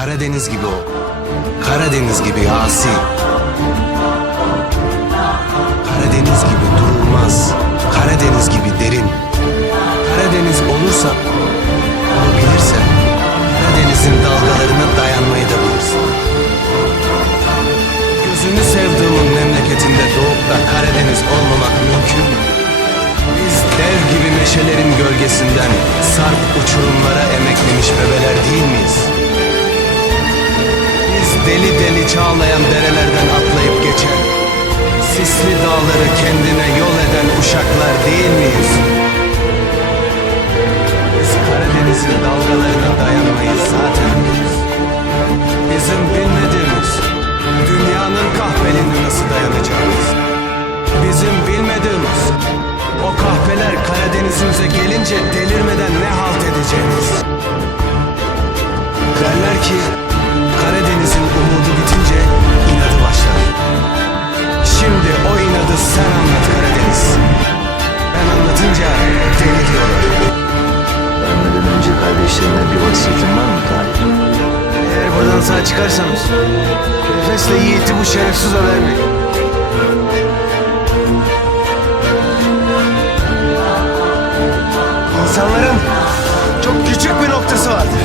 Karadeniz gibi o. Karadeniz gibi asi. Karadeniz gibi durulmaz. Karadeniz gibi derin. Karadeniz olursa, bilirsen, Karadeniz'in dalgalarına dayanmayı da bilirsin. Gözünü sevdiğimin memleketinde doğup da Karadeniz olmamak mümkün mü? Biz dev gibi meşelerin gölgesinden sarp uçurumlara emeklemiş bebeler değil deli deli çağlayan derelerden atlayıp geçen, sisli dağları kendine yol eden uşaklar değil miyiz? Biz Karadeniz'in dalgalarına dayanmayı zaten. Bizim bilmediğimiz, dünyanın kahvelerine nasıl dayanacağımız. Bizim bilmediğimiz, o kahveler Karadeniz'imize gelince delirmeden ne halt edeceğimiz. Derler ki sen anlat Karadeniz. Ben anlatınca deli diyorlar. Ölmeden önce kardeşlerine bir vasiyetin var mı Tahir? Eğer buradan sağ çıkarsanız nefesle Yiğit'i bu şerefsize vermeyin. İnsanların çok küçük bir noktası vardır.